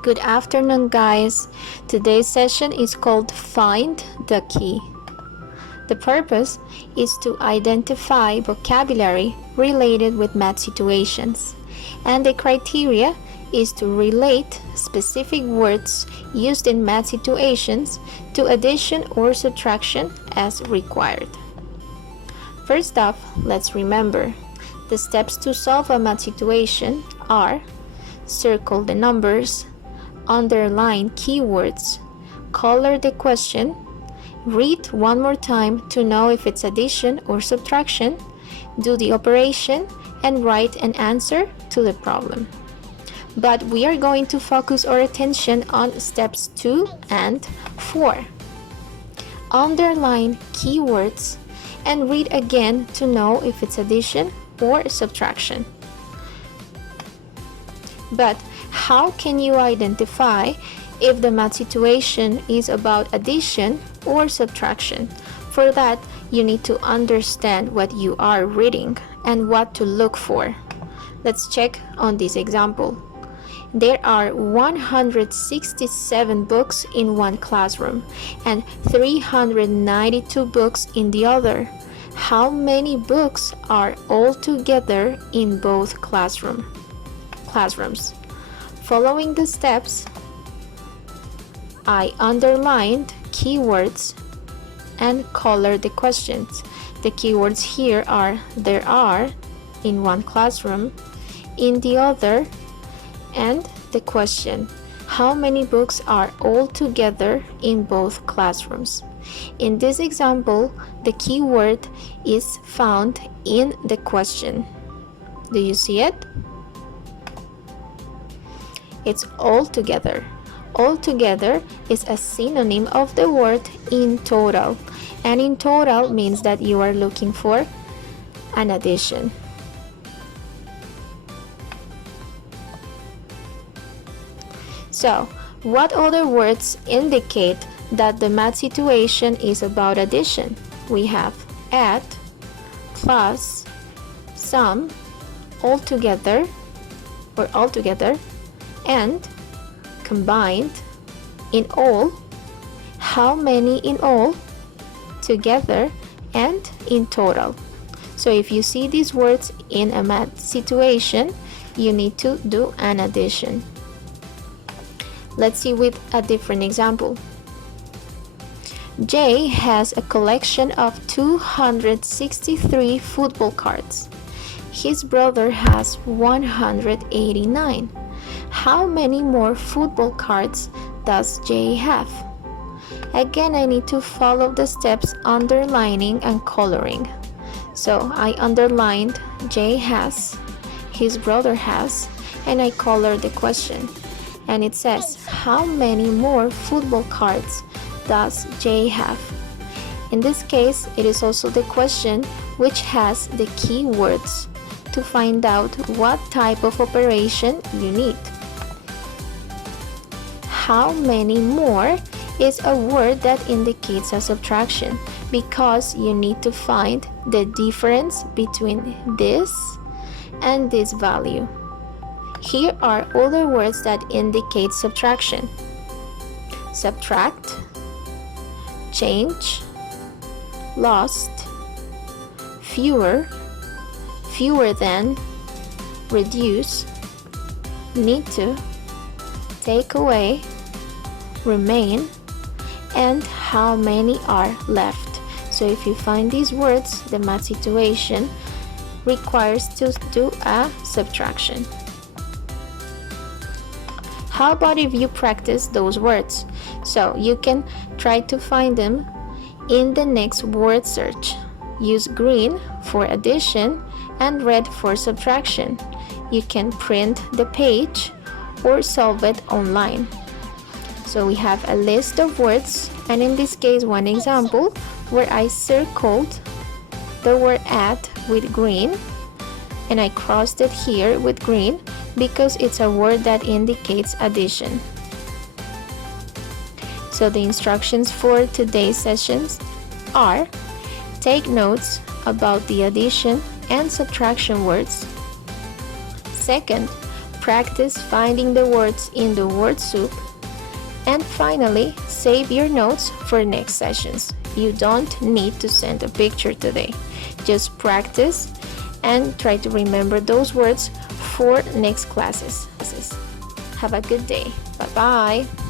Good afternoon, guys. Today's session is called Find the Key. The purpose is to identify vocabulary related with math situations, and the criteria is to relate specific words used in math situations to addition or subtraction as required. First off, let's remember the steps to solve a math situation are: circle the numbers, underline keywords, color the question, read one more time to know if it's addition or subtraction, do the operation, and write an answer to the problem. But we are going to focus our attention on steps 2 and 4. Underline keywords and read again to know if it's addition or subtraction. But how can you identify if the math situation is about addition or subtraction? For that, you need to understand what you are reading and what to look for. Let's check on this example. There are 167 books in one classroom and 392 books in the other. How many books are all together in both classrooms? Following the steps, I underlined keywords and colored the questions. The keywords here are there are in one classroom, in the other, and the question, how many books are all together in both classrooms? In this example, the keyword is found in the question. Do you see it? It's all together. All together is a synonym of the word in total, and in total means that you are looking for an addition. So, what other words indicate that the math situation is about addition? We have add, plus, sum, altogether, or altogether, and combined, in all, how many in all, together, and in total. So if you see these words in a math situation, you need to do an addition. Let's see with a different example. Jay has a collection of 263 football cards. His brother has 189. How many more football cards does Jay have? Again, I need to follow the steps underlining and coloring. So I underlined Jay has, his brother has, and I colored the question. And it says, how many more football cards does Jay have? In this case, it is also the question which has the keywords to find out what type of operation you need. How many more is a word that indicates a subtraction because you need to find the difference between this and this value. Here are other words that indicate subtraction: subtract, change, lost, fewer, fewer than, reduce, need to, take away, remain, and how many are left. So if you find these words, the math situation requires to do a subtraction. How about if you practice those words? So you can try to find them in the next word search. Use green for addition and red for subtraction. You can print the page or solve it online. So we have a list of words, and in this case one example where I circled the word add with green and I crossed it here with green because it's a word that indicates addition. So the instructions for today's sessions are: take notes about the addition and subtraction words. Second, Practice finding the words in the word soup. And finally, save your notes for next sessions. You don't need to send a picture today. Just practice and try to remember those words for next classes. Have a good day. Bye-bye.